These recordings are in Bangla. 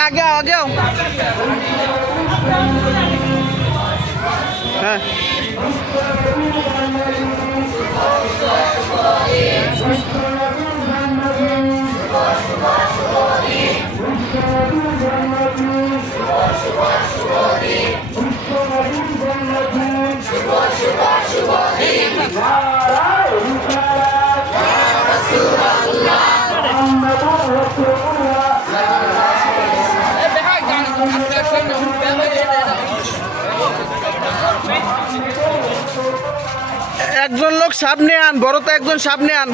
आगे आओ आगे आओ। हाँ। একজন লোক সামনে আন, বড় তো একজন সামনে আন,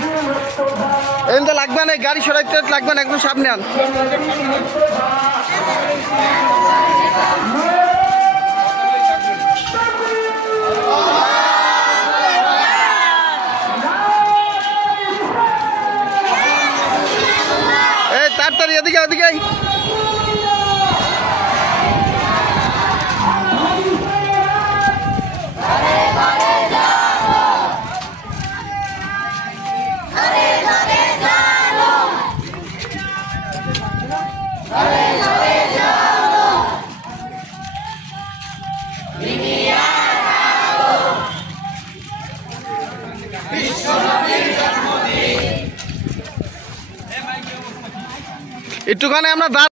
এমনি লাগবে না, গাড়ি সরাইতে লাগবে না, একজন সামনে আন। এই তাড়াতাড়ি এদিকে এদিকে। একটুখানে আমরা